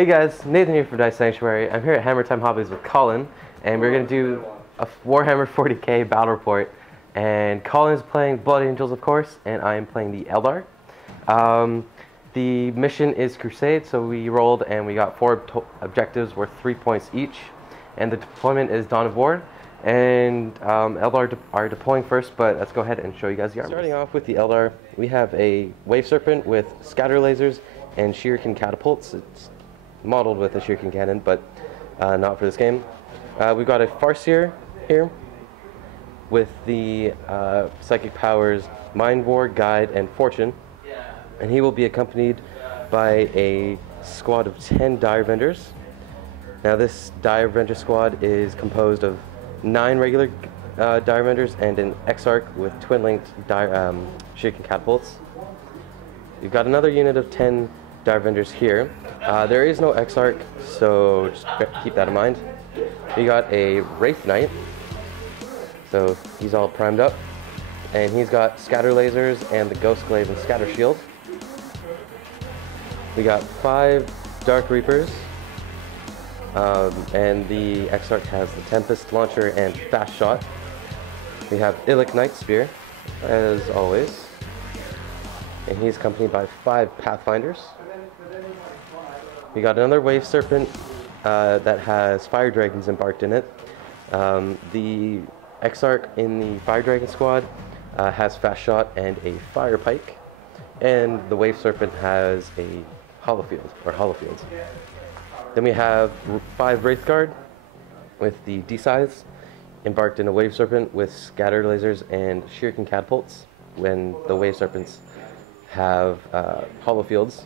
Hey guys, Nathan here from Dice Sanctuary. I'm here at Hammer Time Hobbies with Colin, and we're going to do a Warhammer 40k battle report. And Colin is playing Blood Angels, of course, and I am playing the Eldar. The mission is Crusade, so we rolled and we got 4 objectives worth 3 points each. And the deployment is Dawn of War. And Eldar are deploying first, but let's go ahead and show you guys the armies. Starting off with the Eldar, we have a Wave Serpent with scatter lasers and shuriken catapults. It's modeled with a shuriken cannon, but not for this game. We've got a Farseer here with the psychic powers Mind War, Guide, and Fortune. And he will be accompanied by a squad of 10 Dire Vendors. Now this Dire Vendor squad is composed of 9 regular Dire Vendors and an Exarch with twin-linked shuriken catapults. You've got another unit of 10 Dire Vendors here. There is no Exarch, so just keep that in mind. We got a Wraith Knight, so he's all primed up, and he's got scatter lasers and the Ghost Glaive and scatter shield. We got 5 Dark Reapers, and the Exarch has the Tempest Launcher and Fast Shot. We have Illic Night Spear, as always, and he's accompanied by 5 Pathfinders. We got another Wave Serpent that has Fire Dragons embarked in it. The Exarch in the Fire Dragon squad has Fast Shot and a Fire Pike, and the Wave Serpent has a Holofield. Then we have 5 Wraith Guard with the D-Scythes embarked in a Wave Serpent with scatter lasers and shuriken catapults, when the Wave Serpents have Holofields.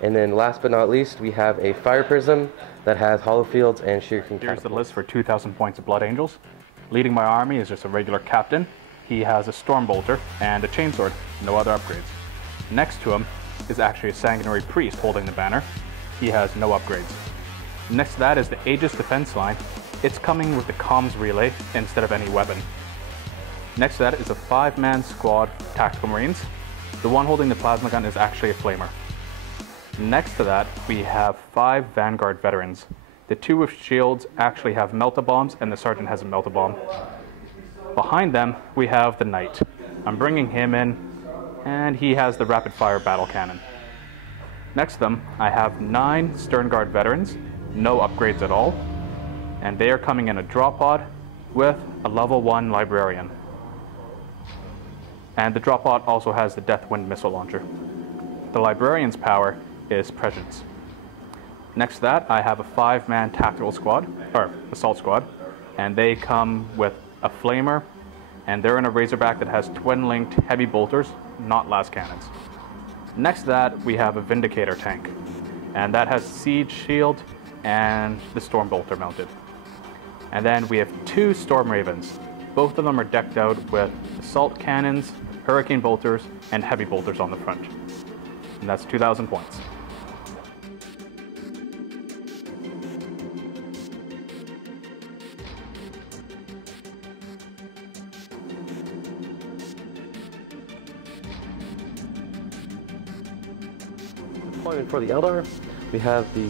And then last but not least, we have a Fire Prism that has Holofields and shuriken catapults. Here's the list for 2,000 points of Blood Angels. Leading my army is just a regular captain. He has a Stormbolter and a Chainsword, no other upgrades. Next to him is actually a Sanguinary Priest holding the banner. He has no upgrades. Next to that is the Aegis defense line. It's coming with the comms relay instead of any weapon. Next to that is a 5-man squad of Tactical Marines. The one holding the plasma gun is actually a Flamer. Next to that, we have 5 Vanguard veterans. The 2 with shields actually have Melt-A-Bombs, and the Sergeant has a Melt-A-Bomb. Behind them, we have the Knight. I'm bringing him in, and he has the rapid-fire battle cannon. Next to them, I have 9 Stern Guard veterans, no upgrades at all, and they are coming in a drop pod with a level 1 Librarian. And the drop pod also has the Deathwind missile launcher. The Librarian's power is Prescience. Next to that, I have a 5-man tactical squad, or assault squad, and they come with a Flamer, and they're in a Razorback that has twin-linked heavy bolters, not las cannons. Next to that, we have a Vindicator tank, and that has Siege Shield and the Stormbolter mounted. And then we have 2 Storm Ravens. Both of them are decked out with assault cannons, hurricane bolters, and heavy bolters on the front. And that's 2,000 points. Deployment for the Eldar, we have the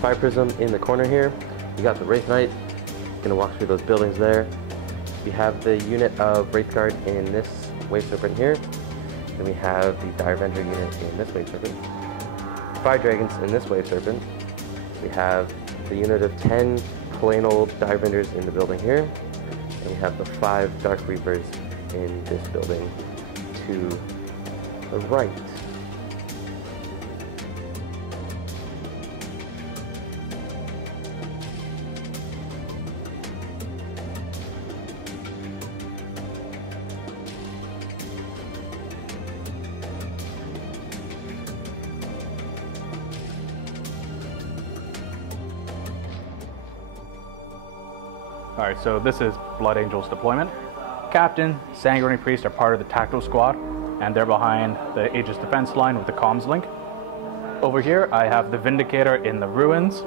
Fire Prism in the corner here. We got the Wraith Knight, gonna walk through those buildings there. We have the unit of Wraith Guard in this Wave Serpent here. Then we have the Dire Vendor unit in this Wave Serpent. 5 Dragons in this Wave Serpent. We have the unit of 10 plain old Dire Vendors in the building here. And we have the 5 Dark Reapers in this building to the right. Alright, so this is Blood Angels deployment. Captain, Sanguinary Priest are part of the tactical squad, and they're behind the Aegis defense line with the comms link. Over here, I have the Vindicator in the ruins.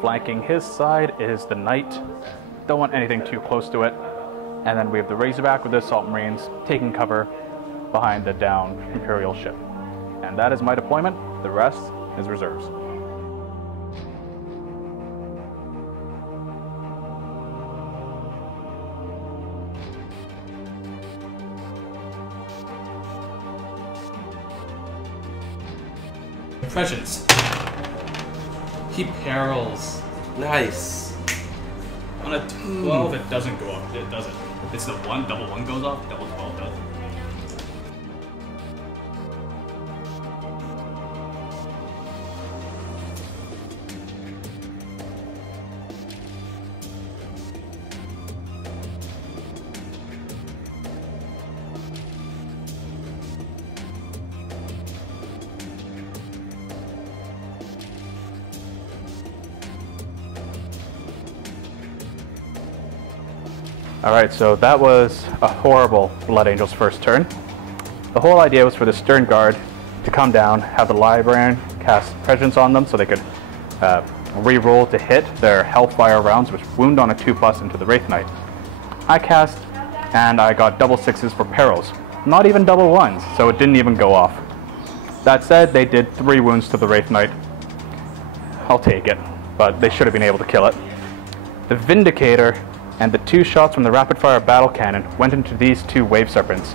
Flanking his side is the Knight. Don't want anything too close to it. And then we have the Razorback with the Assault Marines taking cover behind the downed Imperial ship. And that is my deployment. The rest his reserves. Presence. He perils. Nice. On a 12, it doesn't go up. It doesn't. It's the one, double 1 goes off, double 12 does. Alright, so that was a horrible Blood Angel's first turn. The whole idea was for the Stern Guard to come down, have the Librarian cast Presence on them so they could re-roll to hit their Hellfire rounds, which wound on a 2+ into the Wraith Knight. I cast, and I got double 6s for Perils. Not even double 1s, so it didn't even go off. That said, they did 3 wounds to the Wraith Knight. I'll take it, but they should have been able to kill it. The Vindicator and the 2 shots from the rapid-fire battle cannon went into these 2 Wave Serpents.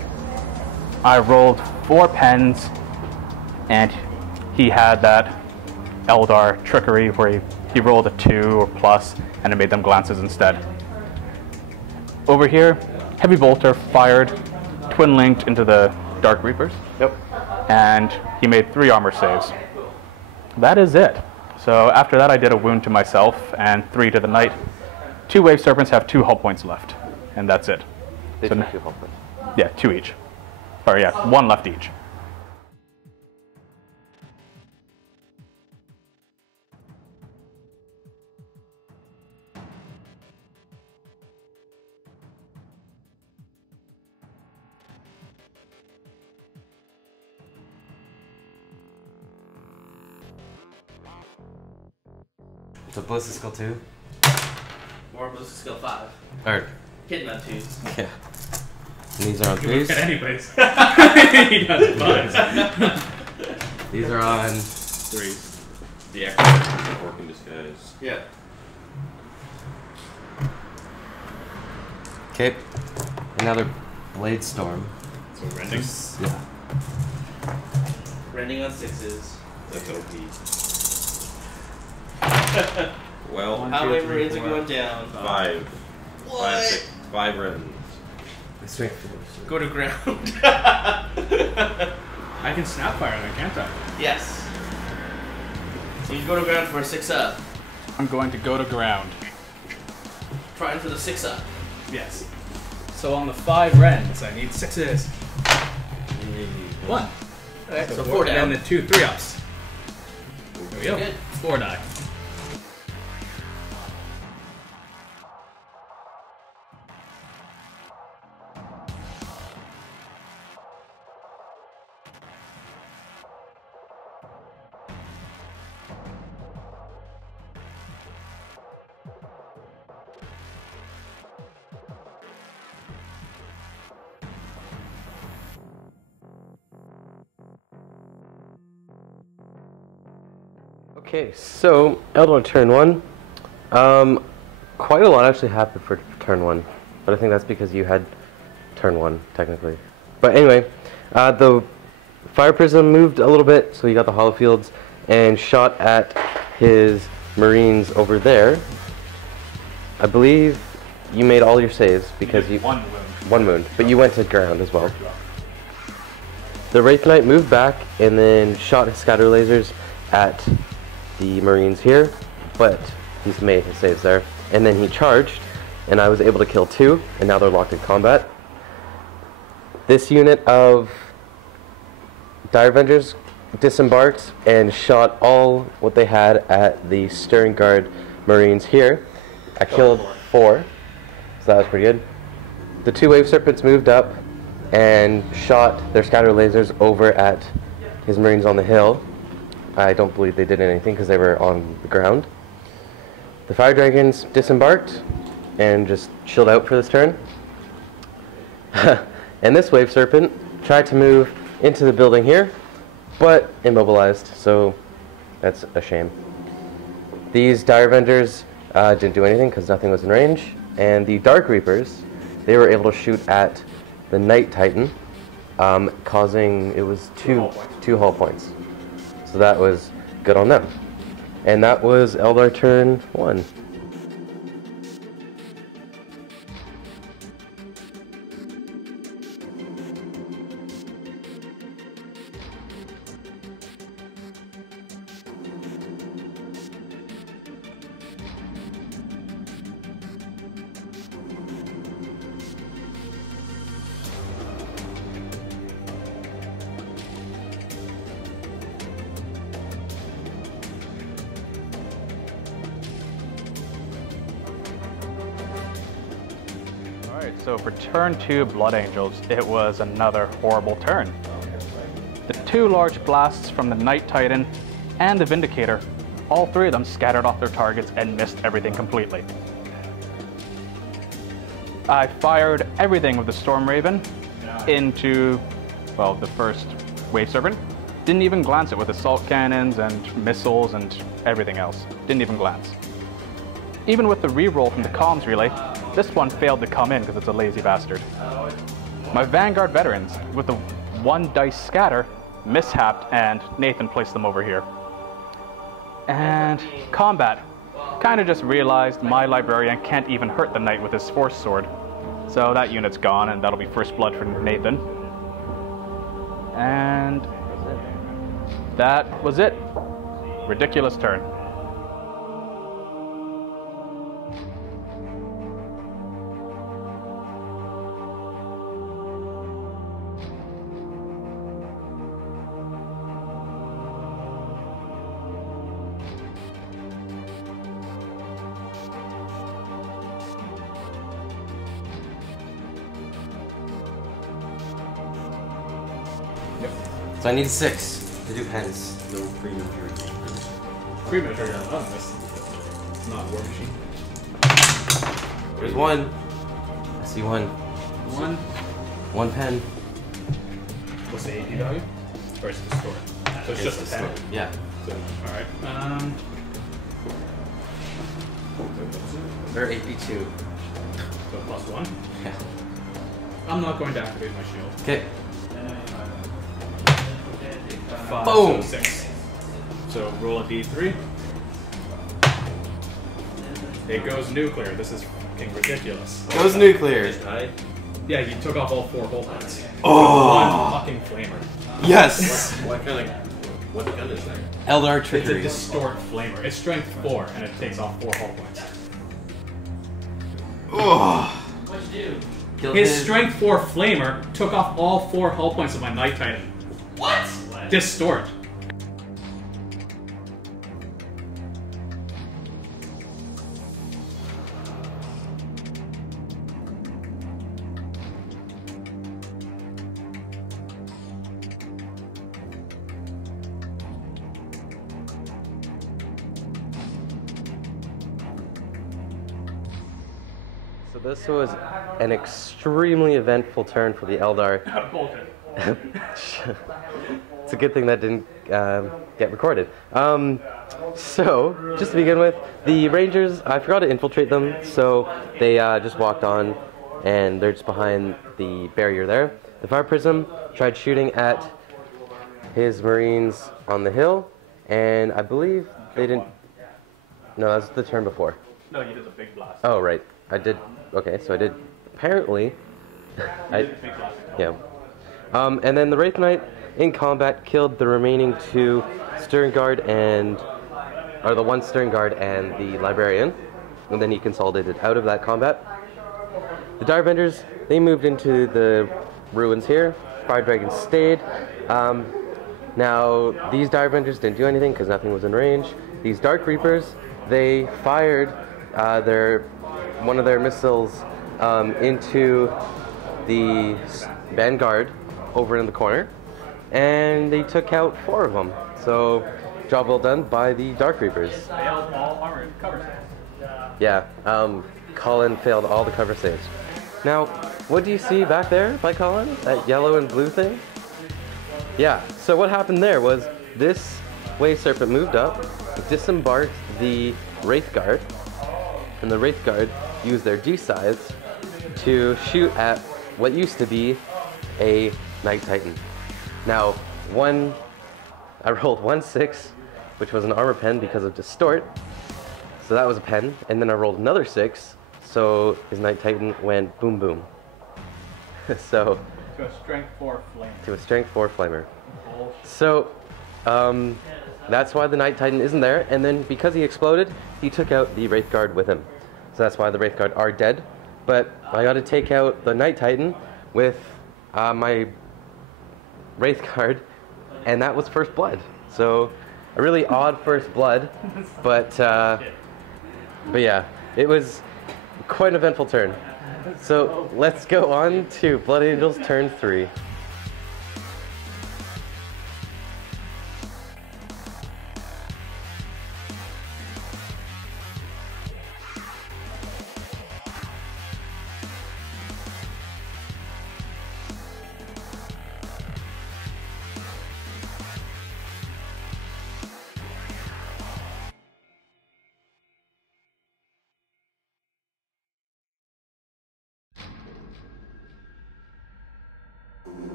I rolled 4 pens, and he had that Eldar trickery where he rolled a 2 or plus, and it made them glances instead. Over here, Heavy Bolter fired, twin-linked into the Dark Reapers. Yep. And he made 3 armor saves. That is it. So after that, I did a wound to myself and 3 to the Knight. 2 Wave Serpents have 2 hull points left, and that's it. They So took 2 hull points. Yeah, 2 each. Or yeah, 1 left each. So Ballistic Skill 2? Or Ballistic Skill 5. Alright. Hitting on 2s. Yeah. And these are on You look 3s. at anyways. He does buns. These are on 3s. The extra. Working disguise. Yeah. Okay. Another Blade Storm. So rending. Yeah. Rending on 6s. That's OP. Well, How many Marines are going down? 5. What? 5 runs. Strength 4. Go to ground. I can snapfire them, can't I? Yes. So you go to ground for a 6-up. I'm going to go to ground. Trying for the 6-up. Yes. So on the 5 rends, I need 6s. 1. Alright, so 4 down. And then the 2 3-ups. There we go. Good. 4 die. Okay, so Eldar turn 1. Quite a lot actually happened for turn 1, but I think that's because you had turn 1 technically. But anyway, the Fire Prism moved a little bit, so you got the Hollow Fields and shot at his Marines over there. I believe you made all your saves because you 1 wound. 1 wound, but you went to ground as well. The Wraith Knight moved back and then shot his scatter lasers at the Marines here, but he's made his saves there. And then he charged, and I was able to kill 2, and now they're locked in combat. This unit of Dire Avengers disembarked and shot all what they had at the Stern Guard Marines here. I killed 4, so that was pretty good. The 2 Wave Serpents moved up and shot their scatter lasers over at his Marines on the hill. I don't believe they did anything because they were on the ground. The Fire Dragons disembarked and just chilled out for this turn. And this Wave Serpent tried to move into the building here, but immobilized, so That's a shame. These Dire Vendors didn't do anything because nothing was in range. And the Dark Reapers, they were able to shoot at the Night Titan, causing, it was two hull points. So that was good on them. And that was Eldar turn 1. Alright, so for turn 2 Blood Angels, it was another horrible turn. The 2 large blasts from the Night Titan and the Vindicator, all 3 of them scattered off their targets and missed everything completely. I fired everything with the Storm Raven into, well, the first Wave Serpent. Didn't even glance it with assault cannons and missiles and everything else. Didn't even glance. Even with the reroll from the comms relay, this one failed to come in because it's a lazy bastard. My Vanguard veterans, with the 1 dice scatter, mishapped, and Nathan placed them over here. And combat. Kind of just realized my Librarian can't even hurt the Knight with his Force Sword. So that unit's gone, and that'll be first blood for Nathan. And that was it. Ridiculous turn. So I need 6 to do pens. No premature. Premature, yeah. Oh, that's it's not a war machine. There's 1. I see 1. 1 pen. What's the AP value? Or it's the store? So it's just a 10? Yeah. So, alright. They're AP2. So +1? Yeah. I'm not going to activate my shield. Okay. 5, Boom! So 6. So roll a d3. It goes nuclear. This is fucking ridiculous. Goes nuclear. Yeah, you took off all 4 hull points. Oh! 1 fucking flamer. Yes! What gun is that? Eldar It's a trickery. distort flamer. It's strength 4 and it takes off 4 hull points. Oh! What'd you do? Killed His strength 4 flamer took off all 4 hull points of my Night Titan. What? Distort. So this was an extremely eventful turn for the Eldar. Bullshit. It's a good thing that didn't get recorded. So, just to begin with, the Rangers, I forgot to infiltrate them, so they just walked on, and they're just behind the barrier there. The Fire Prism tried shooting at his Marines on the hill, and I believe they didn't... No, that's the turn before. No, you did the big blast. Oh, right. I did... Okay, so I did... Apparently... Yeah. And then the Wraith Knight in combat killed the remaining 2 Stern Guard and... Or the 1 Stern Guard and the Librarian. And then he consolidated out of that combat. The Dire Vendors, they moved into the ruins here. Fire Dragons stayed. Now, these Dire Vendors didn't do anything because nothing was in range. These Dark Reapers, they fired one of their missiles into the Vanguard over in the corner, and they took out 4 of them. So, job well done by the Dark Reapers. Failed all armored cover saves. Yeah, Colin failed all the cover saves. Now, what do you see back there by Colin? That yellow and blue thing? Yeah, so what happened there was this Wave Serpent moved up, disembarked the Wraith Guard, and the Wraith Guard used their G-Scythes to shoot at what used to be a Night Titan. Now, I rolled 1-6, which was an armor pen because of Distort, so that was a pen, and then I rolled another 6, so his Night Titan went boom boom. So To a strength 4 flamer. to a strength 4 flamer. So that's why the Night Titan isn't there, and then because he exploded, he took out the Wraith Guard with him. So that's why the Wraith Guard are dead. But I got to take out the Night Titan with my Wraith Guard, and that was first blood. So a really odd first blood, but yeah, it was quite an eventful turn. So let's go on to Blood Angels turn 3.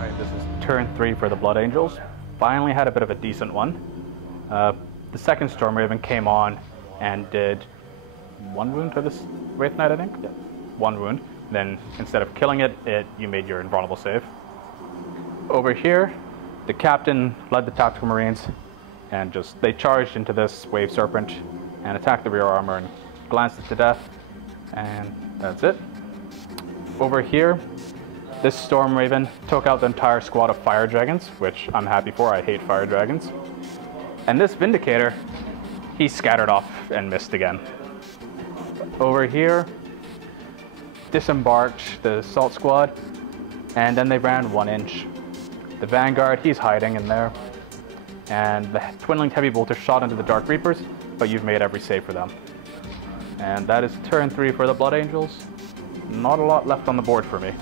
Alright, this is turn 3 for the Blood Angels. Finally had a bit of a decent one. The second Storm Raven came on and did 1 wound to this Wraith Knight, I think? Yeah. 1 wound. Then instead of killing it, you made your invulnerable save. Over here, the captain led the Tactical Marines and they charged into this Wave Serpent and attacked the rear armor and glanced it to death. And that's it. Over here, this Storm Raven took out the entire squad of Fire Dragons, which I'm happy for. I hate Fire Dragons. And this Vindicator, he scattered off and missed again. Over here, disembarked the Assault Squad, and then they ran 1 inch. The Vanguard, he's hiding in there. And the Twin-Linked Heavy Bolter shot into the Dark Reapers, but you've made every save for them. And that is turn 3 for the Blood Angels. Not a lot left on the board for me.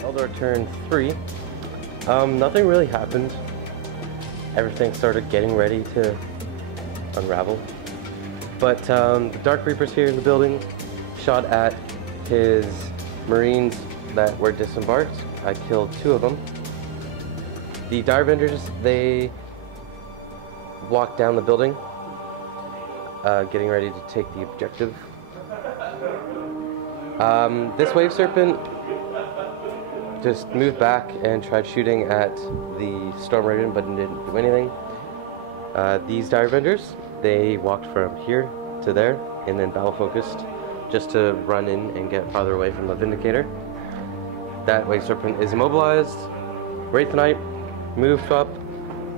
Eldar turn 3. Nothing really happened. Everything started getting ready to unravel. But the Dark Reapers here in the building shot at his Marines that were disembarked. I killed 2 of them. The Direvengers, they walked down the building, getting ready to take the objective. This Wave Serpent just moved back and tried shooting at the Storm Raven, but didn't do anything. These Direvengers, they walked from here to there and then battle focused just to run in and get farther away from the Vindicator. That Wave Serpent is immobilized. Wraith Knight moved up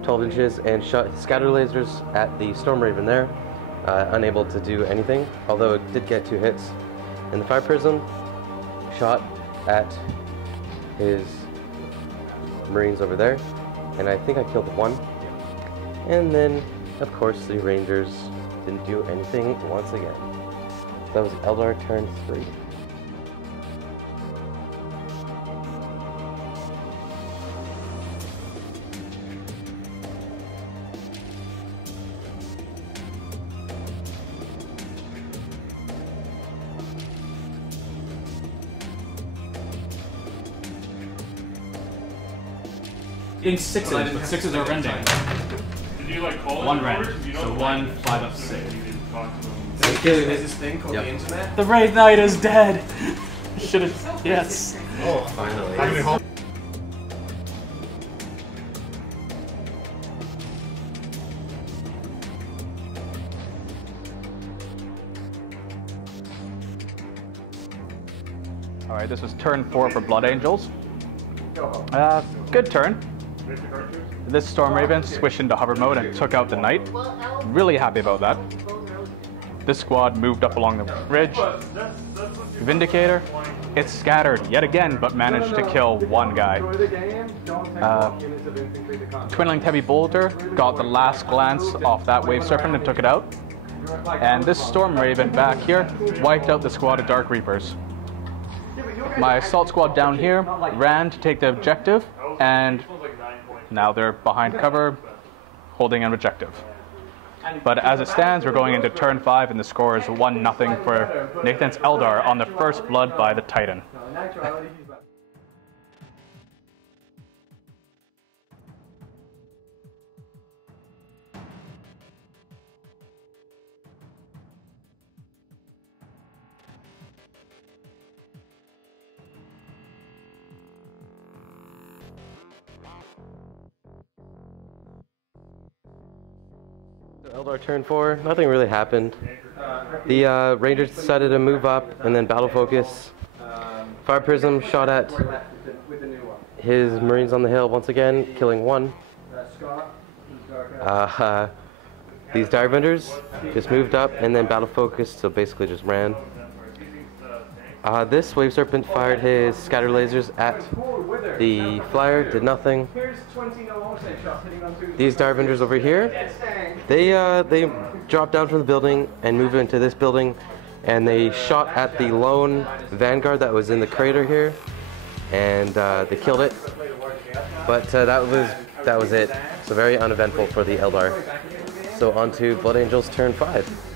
12 inches and shot scatter lasers at the Storm Raven there, unable to do anything, although it did get 2 hits. And the Fire Prism shot at his Marines over there, and I think I killed 1. And then, of course, the Rangers didn't do anything once again. That was Eldar turn 3. In 6s, but 6s are rending. Did you like call 1 it? rend, You so don't 1 like- 5 up 6. You didn't talk to them. There's this thing called the internet. The Wraith Knight is dead! Should've, yes. Oh, finally. Alright, this is turn 4 for Blood Angels. Good turn. This Storm Raven switched into hover mode and took out the Knight. Really happy about that. This squad moved up along the ridge. Vindicator, it's scattered yet again, but managed to kill one guy. Twin-linked Heavy Bolter got the last glance off that Wave Serpent and took it out. And this Storm Raven back here wiped out the squad of Dark Reapers. My assault squad down here ran to take the objective, and now they're behind cover, holding an objective. But as it stands, we're going into turn 5, and the score is 1-0 for Nathan's Eldar on the first blood by the Titan. Eldar turn 4, nothing really happened. The Rangers decided to move up and then battle focus. Fire Prism shot at his Marines on the hill once again, killing one. These Direbenders just moved up and then battle focused, so basically just ran. This Wave Serpent fired his scatter lasers at the flyer, did nothing. These Direbenders over here, they dropped down from the building and moved into this building, and they shot at the lone Vanguard that was in the crater here, and they killed it. But that was it. So very uneventful for the Eldar. So on to Blood Angels turn 5.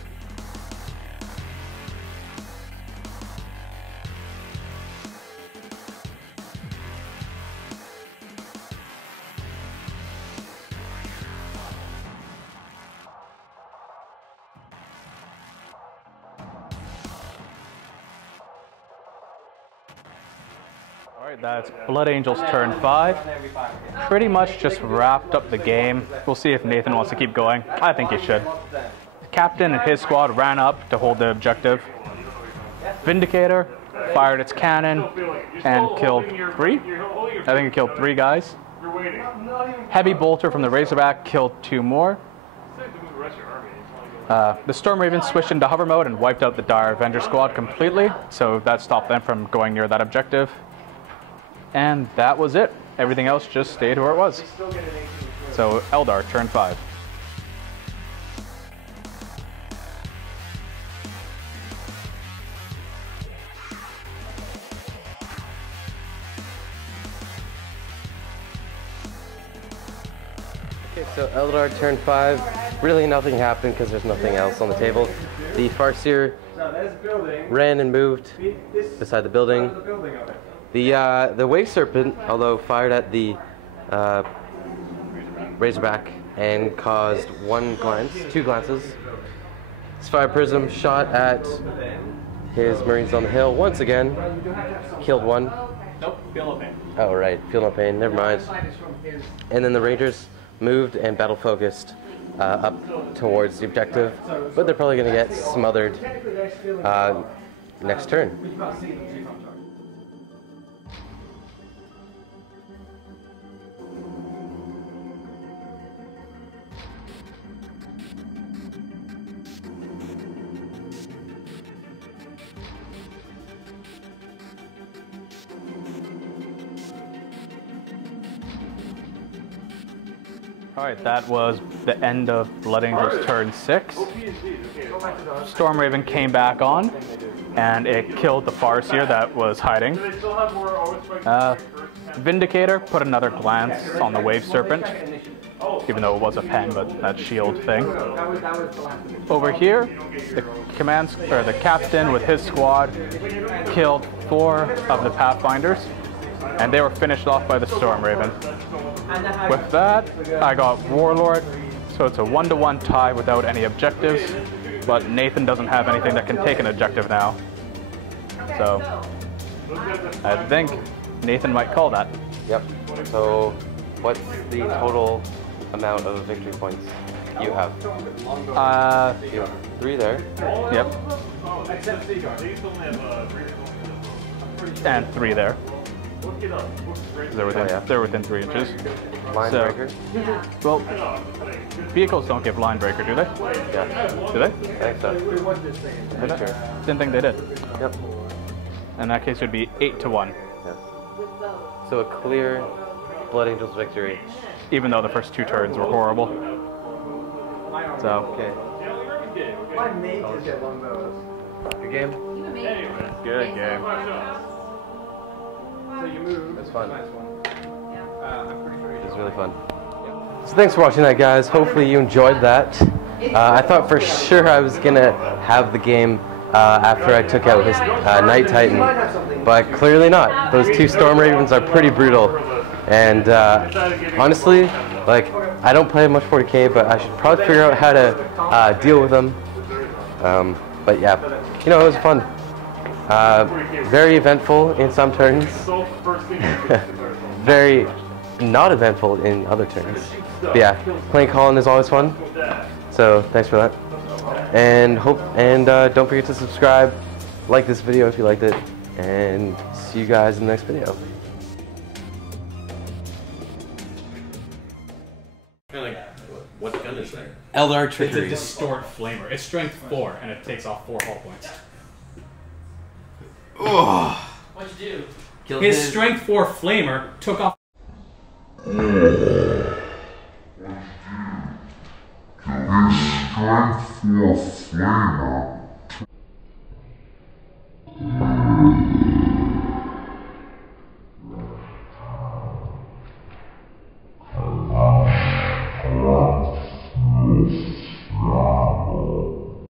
Alright, that's Blood Angels turn 5. Pretty much just wrapped up the game. We'll see if Nathan wants to keep going. I think he should. The captain and his squad ran up to hold the objective. Vindicator fired its cannon and killed 3. I think it killed 3 guys. Heavy Bolter from the Razorback killed 2 more. The Storm Raven switched into hover mode and wiped out the Dire Avenger squad completely, so that stopped them from going near that objective. And that was it. Everything else just stayed where it was. So Eldar, turn 5. Okay, so Eldar turn 5. Really nothing happened because there's nothing else on the table. The Farseer ran and moved beside the building. The Wave Serpent, although fired at the Razorback and caused 2 glances. His Fire Prism shot at his Marines on the hill once again, killed 1. Nope, feel no pain. Oh right, feel no pain, never mind. And then the Rangers moved and battle focused up towards the objective, but they're probably going to get smothered next turn. Alright, that was the end of Blood Angels turn 6. Storm Raven came back on, and it killed the Farseer that was hiding. Vindicator put another glance on the Wave Serpent, even though it was a pen, but that shield thing. Over here, the captain with his squad killed 4 of the Pathfinders, and they were finished off by the Storm Raven. With that, I got Warlord, so it's a 1-1 tie without any objectives, but Nathan doesn't have anything that can take an objective now. So, I think Nathan might call that. Yep. So, what's the total amount of victory points you have? You have 3 there. Yep. and 3 there. They're within 3 inches. Line breaker? Well, vehicles don't give line breaker, do they? Yeah. Do they? I think so. Did Sure. Didn't think they did. Yep. In that case, it would be 8 to 1. Yeah. So a clear Blood Angels victory. Even though the first 2 turns were horrible. So, Okay. Good game? good game. It's fun. It was really fun. So thanks for watching that, guys. Hopefully you enjoyed that. I thought for sure I was gonna have the game after I took out his Night Titan, but clearly not. Those 2 Storm Ravens are pretty brutal, and honestly, like, I don't play much 40k, but I should probably figure out how to deal with them. But yeah, you know, it was fun. Very eventful in some turns. Very not eventful in other turns. But yeah, playing Colin is always fun. So thanks for that. And don't forget to subscribe, like this video if you liked it, and see you guys in the next video. What gun is that? Eldar It's a trickery. distort flamer. It's strength 4 and it takes off 4 hull points. What'd you do? His strength 4 flamer took off. Strength 4 flamer